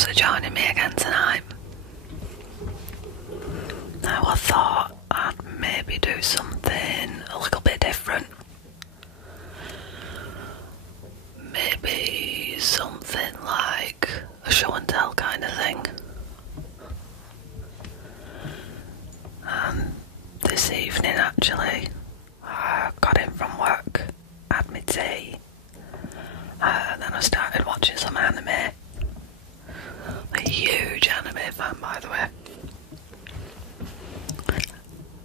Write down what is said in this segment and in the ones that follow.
Thanks for joining me again tonight. Now I thought I'd maybe do something a little bit different. Maybe something like a show and tell kind of thing. And this evening actually, I got in from work, had my tea, then I started watching some anime. A huge anime fan, by the way.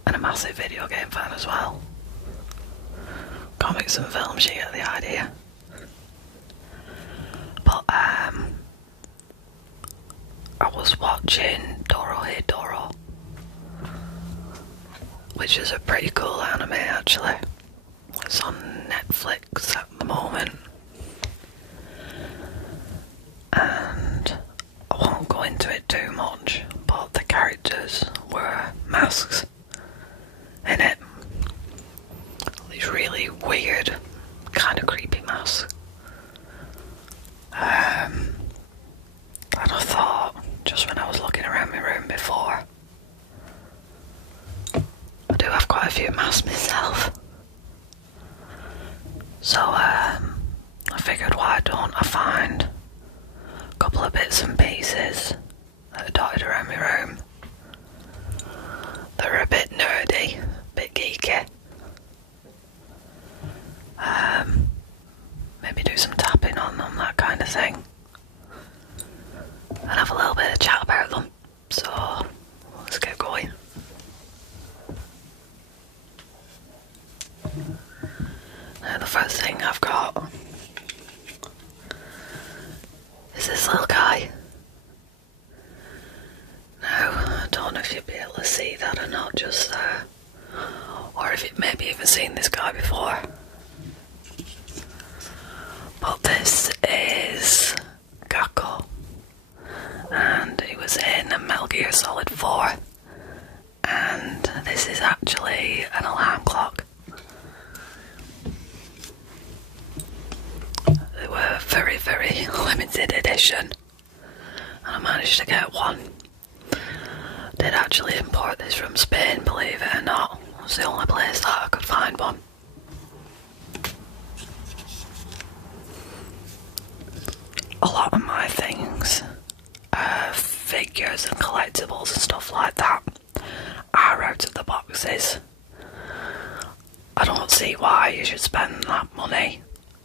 And a massive video game fan as well. Comics and films, you get the idea. But I was watching Dorohedoro, which is a pretty cool anime actually. It's on Netflix at the moment. And I won't go into it too much, but the characters wear masks in it. These really weird, kind of creepy masks. And I thought, just when I was looking around my room before, I do have quite a few masks myself. So I figured, why don't I find a couple of bits and pieces that are dotted around my room. They're a bit nerdy, a bit geeky. Maybe do some tapping on them, that kind of thing. And have a little bit of chat about them. So, let's get going. Now the first thing I've got is this little guy. Now, I don't know if you'll be able to see that or not just there. Or if you've maybe even seen this guy before. But this is Geeky. And he was in Metal Gear Solid 4. And this is actually an alarm clock. They were very, very limited edition. And I managed to get one. Did actually import this from Spain, believe it or not. It was the only place that I could find one. A lot of my things, figures and collectibles and stuff like that, are out of the boxes. I don't see why you should spend that money,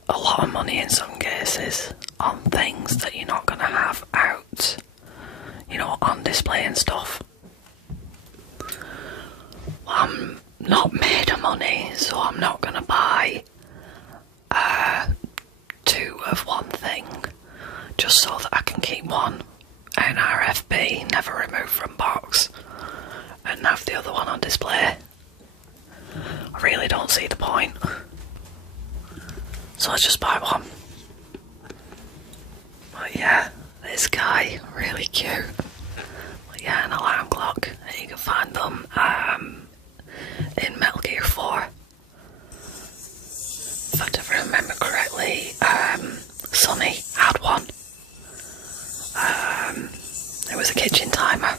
a lot of money in some cases, on things that you're not going to have out, you know, on display and stuff. I'm not made of money, so I'm not going to buy two of one thing just so that I can keep one in RFB, never removed from box, and have the other one on display. I really don't see the point. So let's just buy one. But yeah, this guy, really cute. But yeah, an alarm clock. And you can find them in Metal Gear 4. In fact, if I remember correctly, Sonny had one. It was a kitchen timer.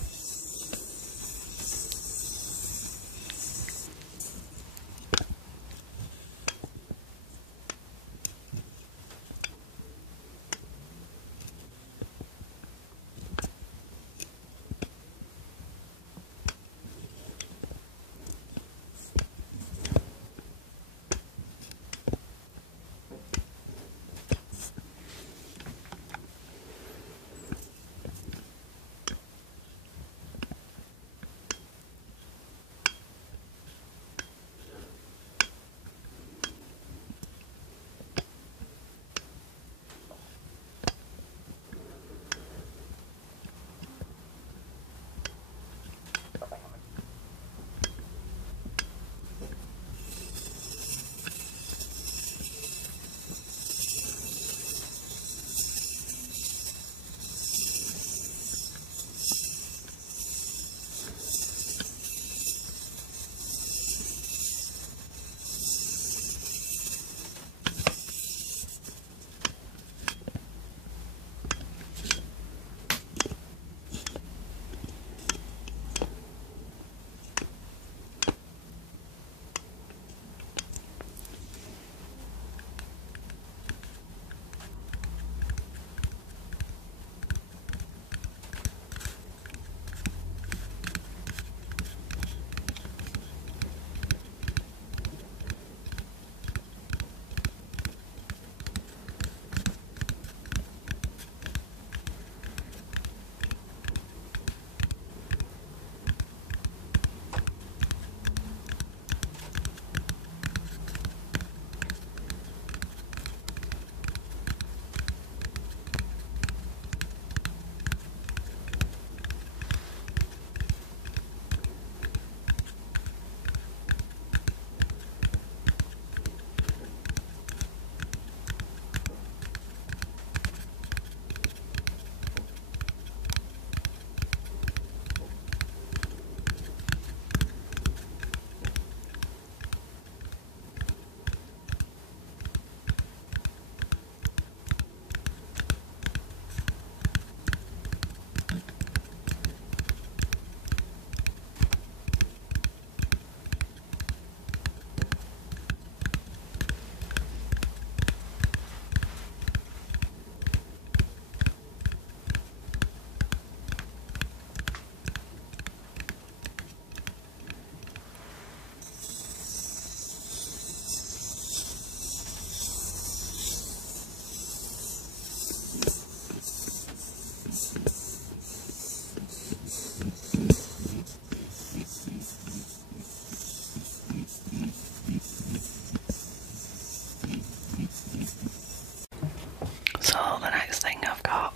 So the next thing I've got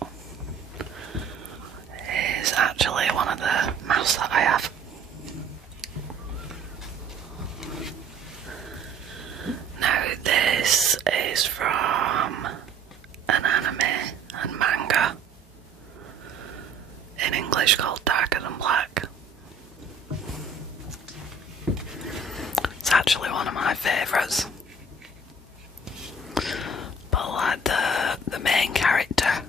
is actually one of the masks that I have. Now this is from an anime and manga in English called Darker Than Black. It's actually one of my favourites. But like the main character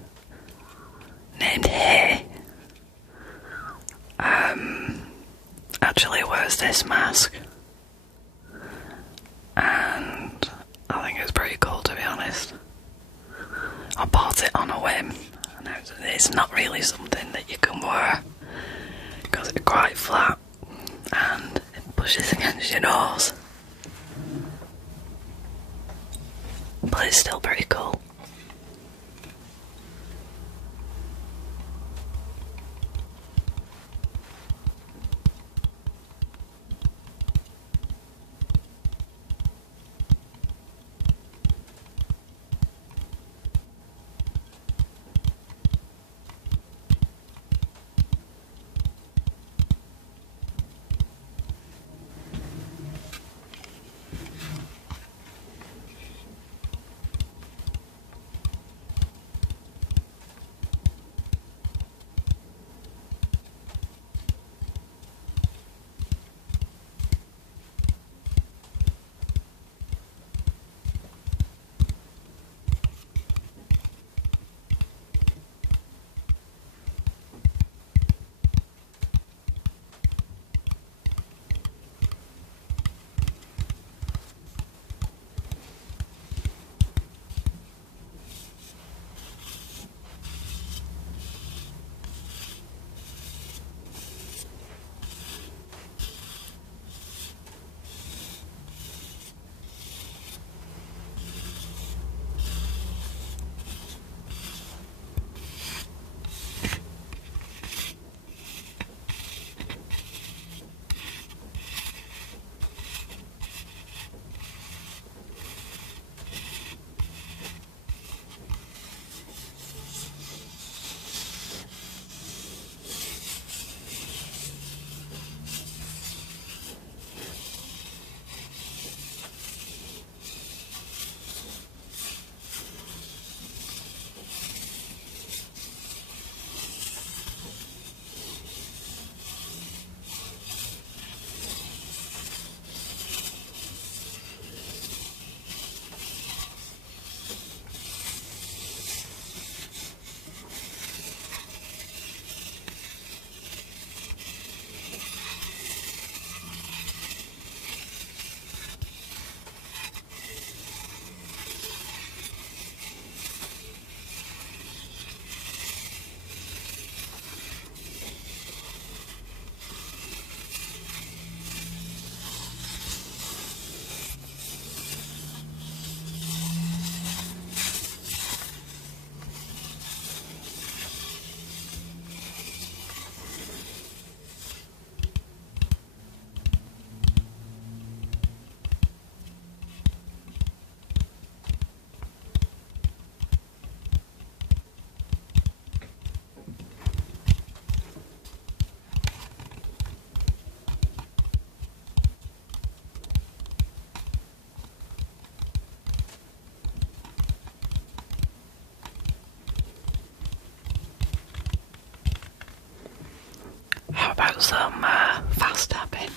named Hiya actually wears this mask, and I think it's pretty cool, to be honest. I bought it on a whim, and it's not really something that you can wear because it's quite flat and it pushes against your nose, but it's still pretty cool. How about some fast tapping?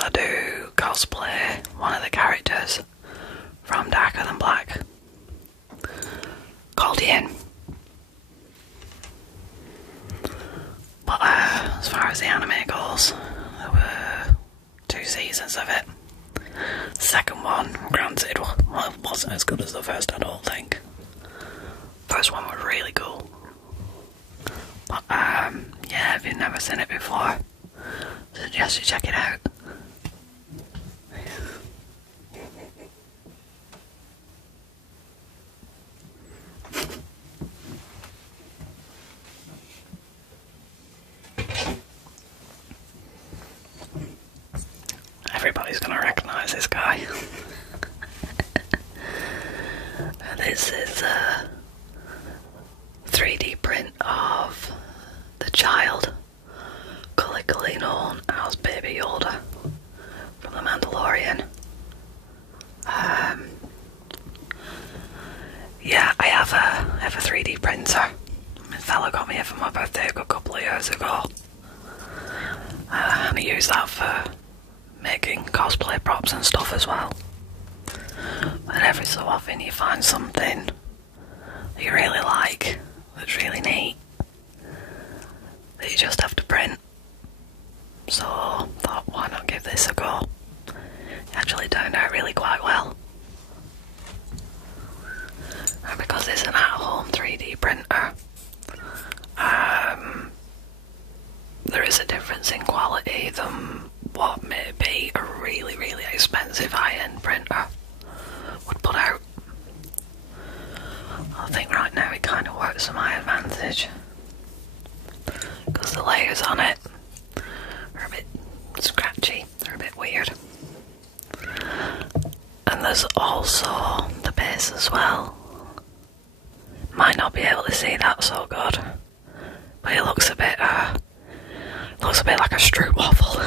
because I do cosplay one of the characters from Darker Than Black called Yin. But as far as the anime goes, there were 2 seasons of it. The second one, granted, wasn't as good as the first, I don't think. First one was really cool. But yeah, if you've never seen it before, I suggest you check it out. Everybody's gonna recognise this guy. This is a 3D print of the child colloquially known as Baby Yoda from The Mandalorian. Yeah, I have a 3D printer. My fella got me it for my birthday a couple of years ago. And I use that for making cosplay props and stuff as well. But every so often you find something that you really like, that's really neat, that you just have to print. So I thought, why not give this a go? It actually turned out really quite well. And because it's an at-home 3D printer, there is a difference in quality than what may be a really, really expensive high-end printer would put out. I think right now it kind of works to my advantage, because the layers on it are a bit scratchy, they're a bit weird. And there's also the base as well. Might not be able to see that so good, but it looks a bit like a stroop waffle.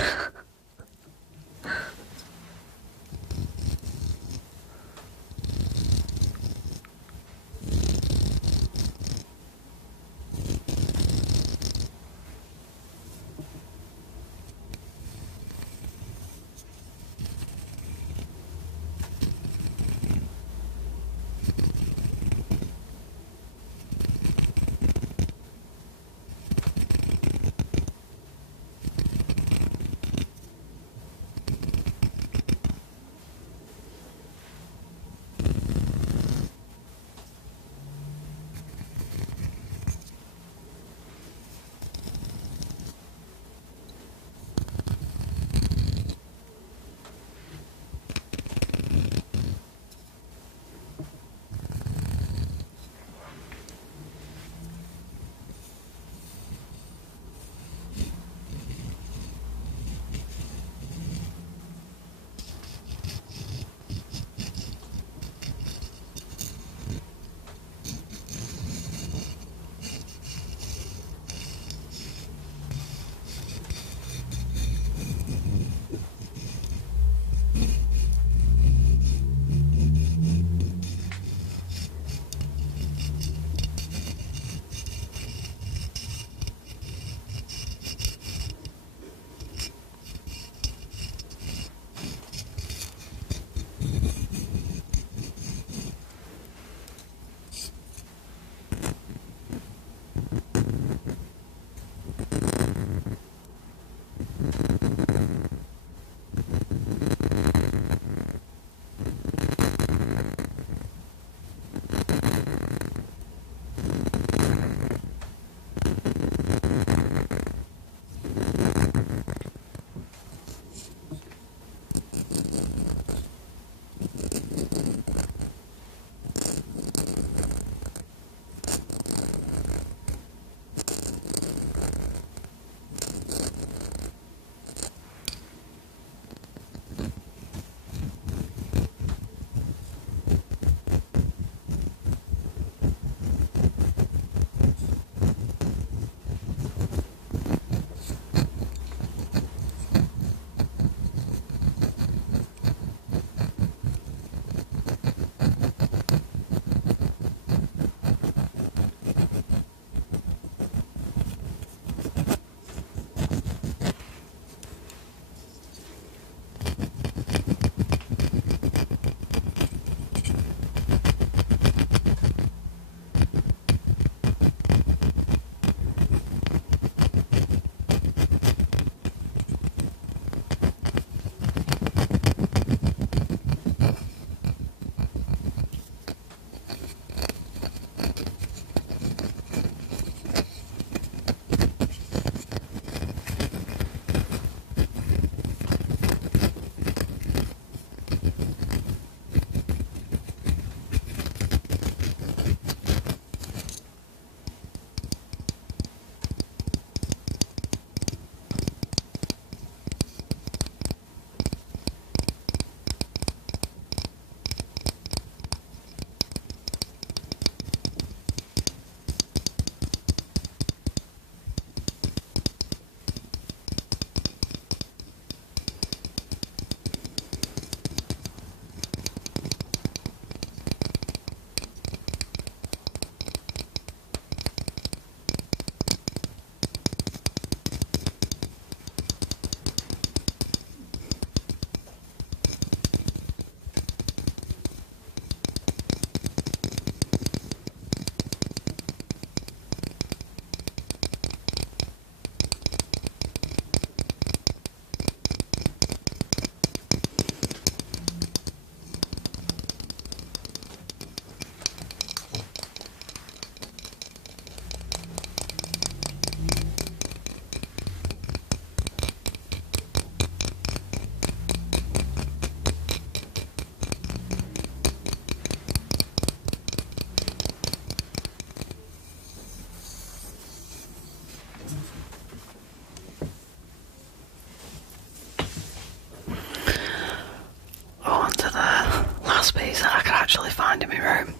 in my room.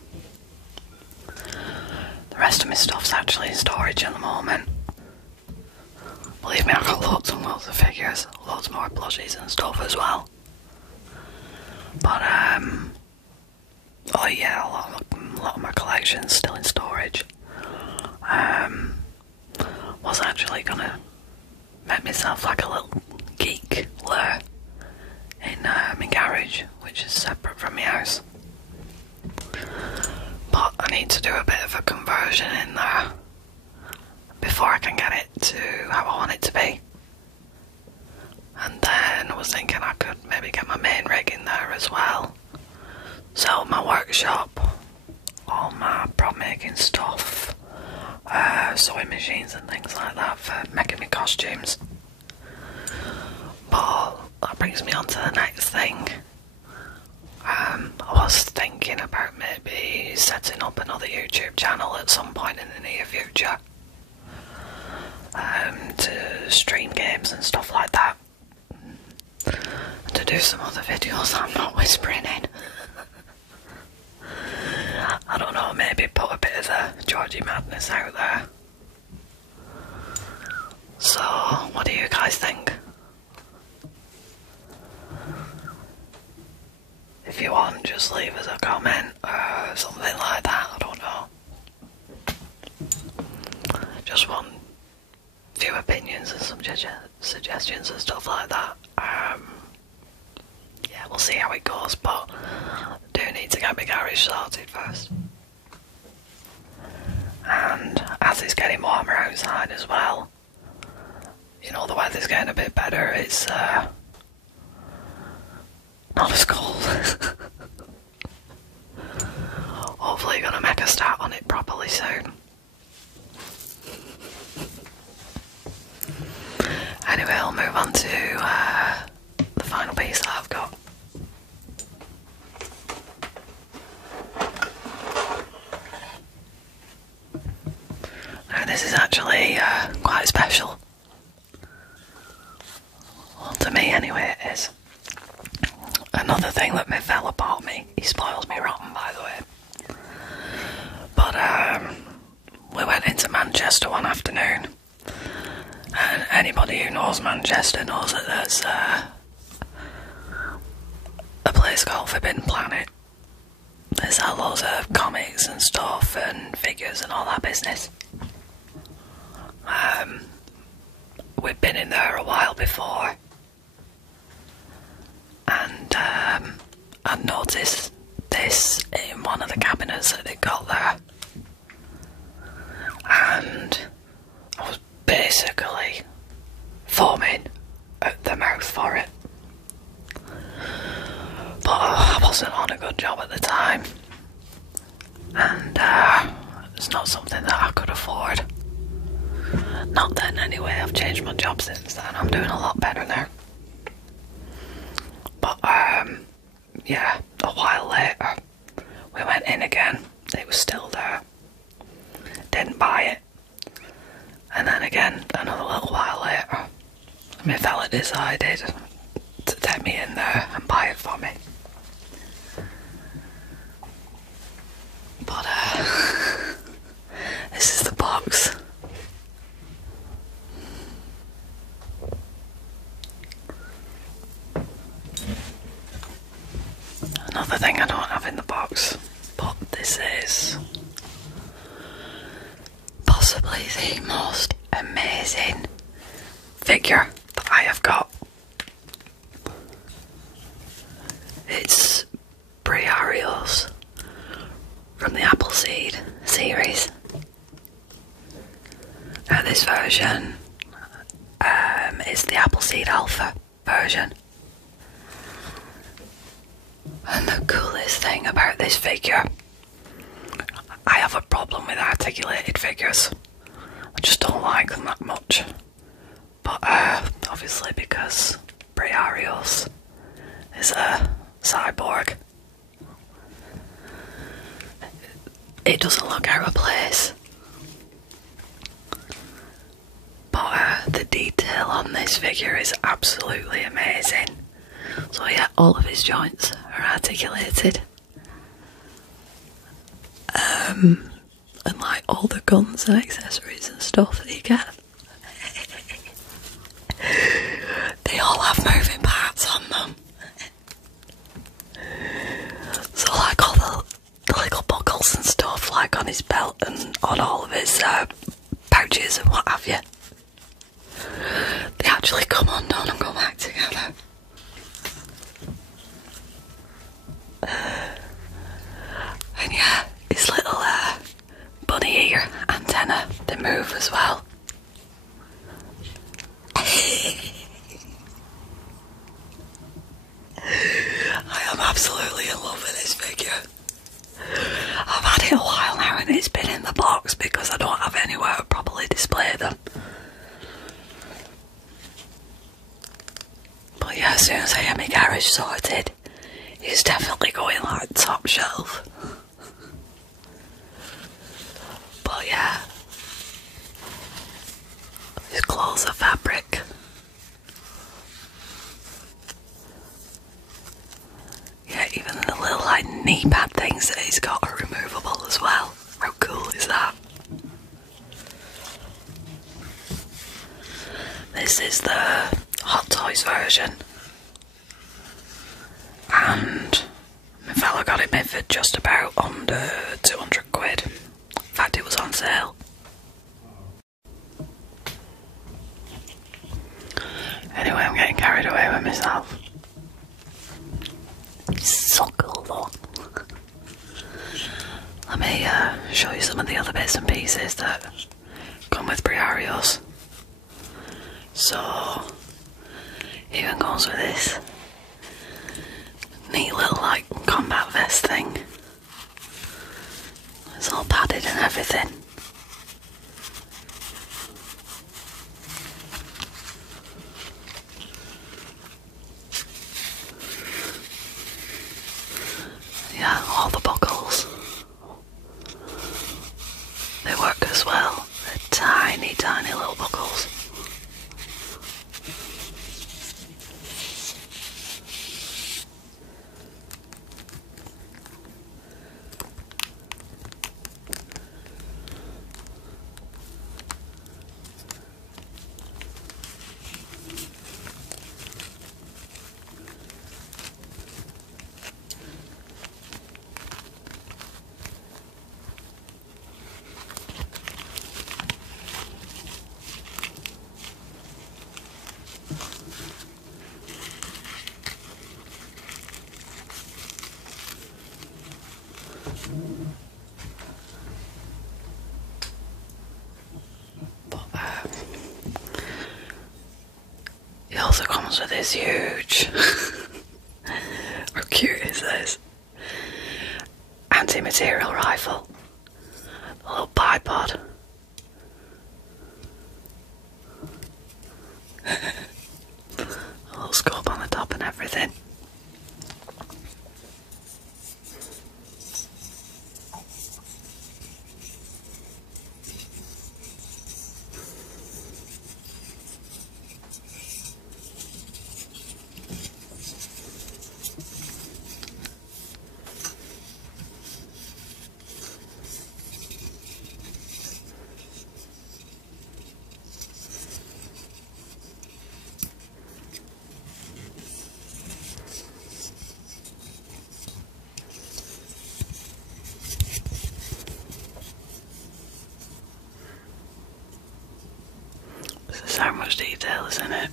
The rest of my stuff's actually in storage at the moment. Believe me, I've got loads and loads of figures, loads more plushies and stuff as well. But, oh yeah, a lot of my collection's still in storage. Was actually gonna make myself like a little geek lair in my garage, which is separate from my house. But I need to do a bit of a conversion in there before I can get it to how I want it to be. And then I was thinking I could maybe get my main rig in there as well. So my workshop, all my prop making stuff, sewing machines and things like that for making me costumes. But that brings me on to the next thing. I was thinking about maybe setting up another YouTube channel at some point in the near future, to stream games and stuff like that, and to do some other videos I'm not whispering in. I don't know, maybe put a bit of the Georgie madness out there. So, what do you guys think? If you want, just leave us a comment or something like that, I don't know. Just want a few opinions and some suggestions and stuff like that. Yeah, we'll see how it goes, but I do need to get my garage sorted first. And as it's getting warmer outside as well, you know, the weather's getting a bit better, it's not as cold. Hopefully gonna make a start on it properly soon. Anyway, I'll move on to the final piece that I've got. Now this is actually quite special. Well, to me anyway it is. Another thing that my fella bought me, he spoils me rotten by the way. But we went into Manchester one afternoon, and anybody who knows Manchester knows that there's a place called Forbidden Planet. They sell loads of comics and stuff and figures and all that business. We've been in there a while before, and I noticed this in one of the cabinets that they got there, and I was basically foaming at the mouth for it. But I wasn't on a good job at the time, and it's not something that I could afford. Not then anyway, I've changed my job since then, I'm doing a lot better now. But yeah, a while later, we went in again, it was still there. Didn't buy it. And then again, another little while later, my fella decided to take me in there and buy it for me. But this is the box. Another thing I don't have in the box, but this is possibly the most amazing figure that I have got. It's Briario's from the Appleseed series. Now this version is the Appleseed Alpha version. And the coolest thing about this figure, I have a problem with articulated figures. I just don't like them that much. But obviously because Briario's is a cyborg, it doesn't look out of place. But the detail on this figure is absolutely amazing. So yeah, all of his joints are articulated. and like all the guns and accessories and stuff that you get. They all have moving parts on them. So like all the little buckles and stuff like on his belt and on all of his pouches and what have you, they actually come undone and go back together. And yeah, his little bunny ear antenna, they move as well. I am absolutely in love with this figure. I've had it a while now and it's been in the box because I don't have anywhere to properly display them. But yeah, as soon as I get my garage sorted, he's definitely going like top shelf. But yeah, his clothes are fabric. Yeah, even the little like knee pad things that he's got are removable as well. How cool is that? This is the Hot Toys version. And my fella got it made for just about under 200 quid. In fact, it was on sale. Anyway, I'm getting carried away with myself. So cool though. Let me show you some of the other bits and pieces that come with Briarios. So, even goes with this neat little like combat vest thing. It's all padded and everything. Yeah, all the buckles. They work as well. They're tiny, tiny little buckles. It also comes with this huge, how cute is this, anti-material rifle, a little bipod. A little scope on the top and everything. So much detail is in it.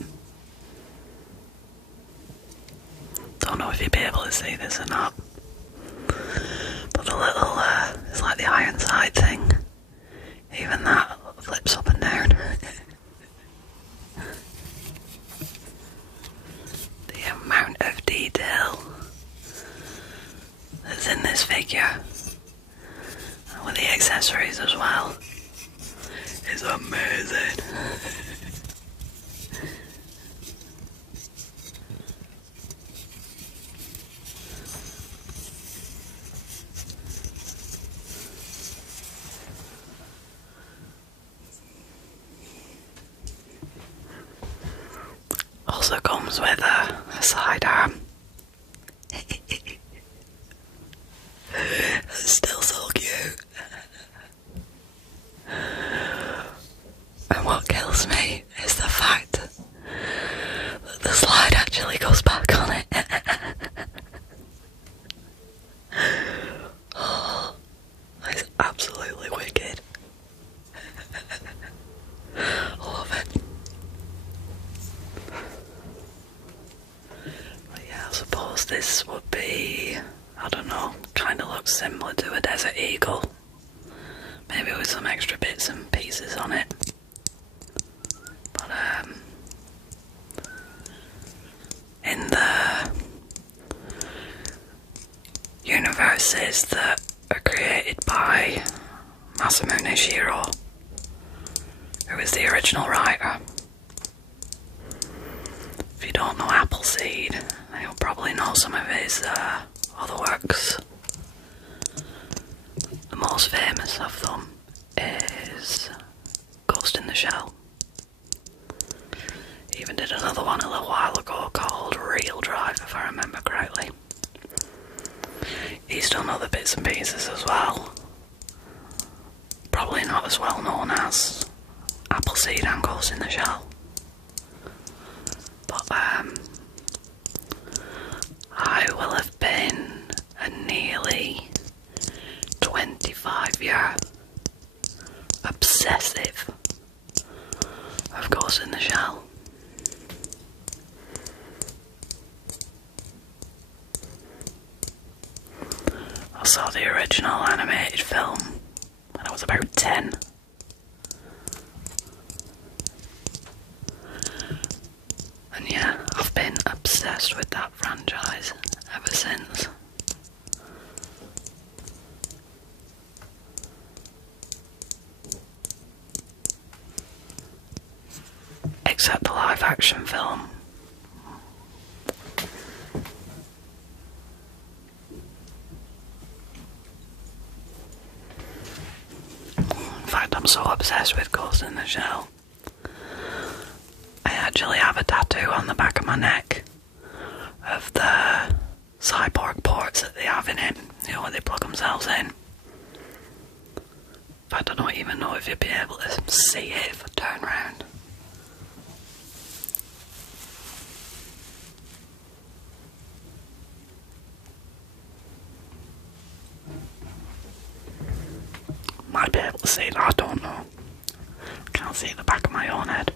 Don't know if you'll be able to see this or not, but the little, it's like the iron side thing. Even that flips up and down. The amount of detail that's in this figure, and with the accessories as well, is amazing. Also comes with a sidearm. It's still so cute. this would be, I don't know, kind of looks similar to a desert eagle. Maybe with some extra bits and pieces on it. But in the universes that are created by Masamune Shirow, who is the original writer. If you don't know Appleseed, then you'll probably know some of his other works. The most famous of them is Ghost in the Shell. He even did another one a little while ago called Real Drive, if I remember correctly. He's done other bits and pieces as well. Probably not as well known as Appleseed and Ghost in the Shell. But I will have been a nearly 25-year obsessive of Ghost in the Shell. I saw the original animated film when I was about 10. And yeah, I've been obsessed with that franchise ever since. Except the live action film. In fact, I'm so obsessed with Ghost in the Shell. I actually have a tattoo on the back of my neck of the cyborg ports that they have in it, you know, where they plug themselves in. In fact, I don't even know if you'd be able to see it if I turn around. Might be able to see it, I don't know. I can't see the back of my own head.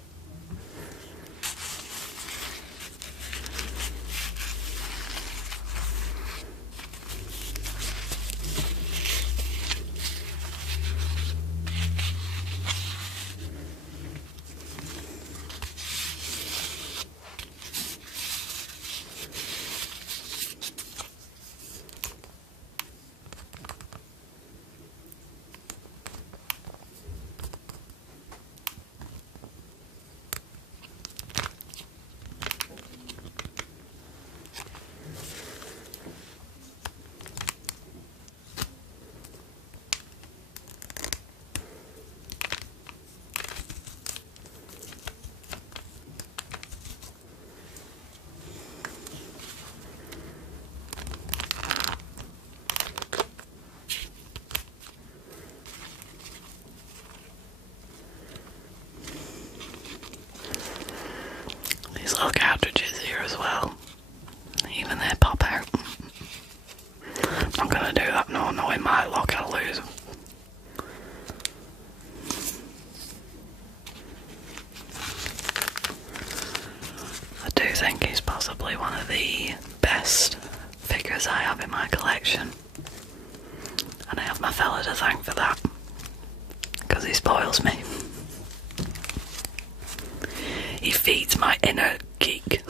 These little cartridges here as well. Even they pop out. I'm not gonna do that, no, knowing my luck I'll lose them. I do think he's possibly one of the best figures I have in my collection. And I have my fella to thank for that. Because he spoils me. He feeds my inner geek.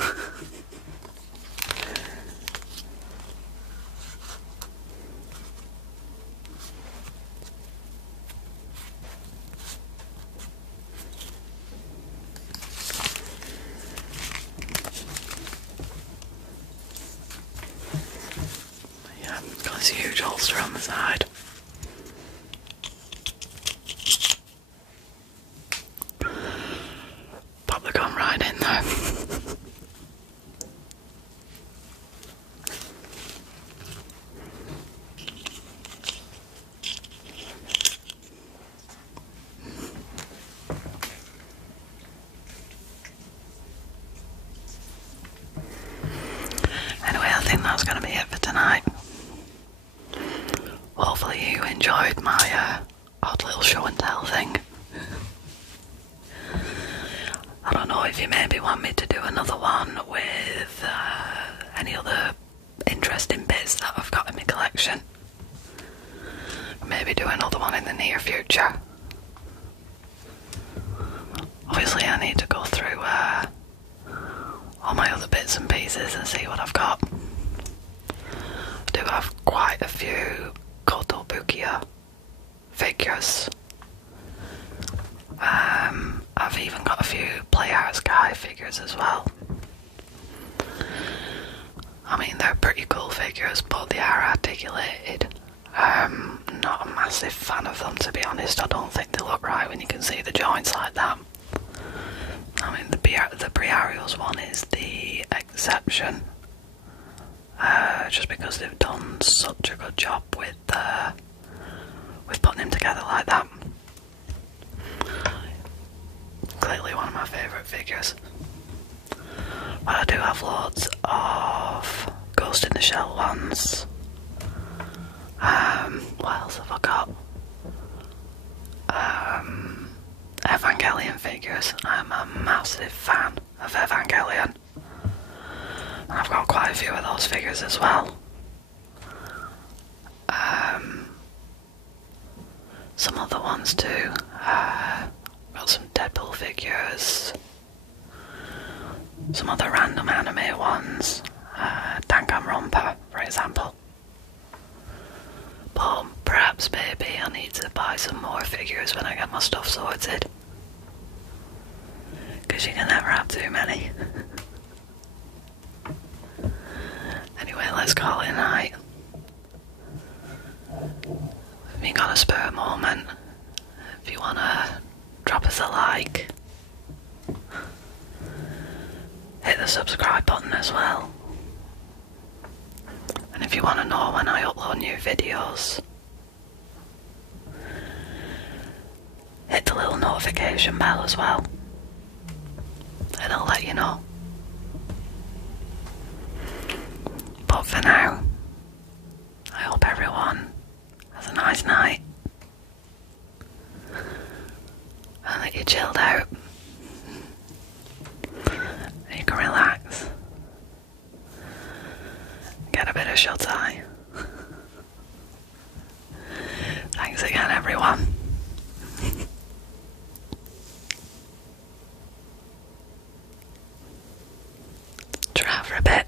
Yeah, got this huge holster on the side. Pop the gun right in there. Anyway, I think that's going to be it for tonight. Hopefully you enjoyed my odd little show and tell thing. I don't know if you maybe want me to do another one with any other interesting bits that I've got in my collection. Maybe do another one in the near future. Obviously I need to go through all my other bits and pieces and see what I've got. I do have quite a few Kotobukiya figures. I've even got a few Play Arts Guy figures as well. I mean, they're pretty cool figures, but they are articulated. Not a massive fan of them, to be honest. I don't think they look right when you can see the joints like that. I mean, the Briario's one is the exception, just because they've done such a good job with putting them together like that. Clearly one of my favourite figures. But I do have loads of Ghost in the Shell ones. What else have I got? Evangelion figures. I'm a massive fan of Evangelion. And I've got quite a few of those figures as well. Some other ones too. Got some Deadpool figures. Some other random anime ones. Danganronpa, for example. But perhaps maybe I need to buy some more figures when I get my stuff sorted. Because you can never have too many. Anyway, let's call it a night. If you got a spare moment, if you want to drop us a like, hit the subscribe button as well. And if you want to know when I upload new videos, hit the little notification bell as well, and I'll let you know. But for now, I hope everyone has a nice night and that you chilled out and you can relax, get a bit of shut eye. Thanks again, everyone. Try for a bit.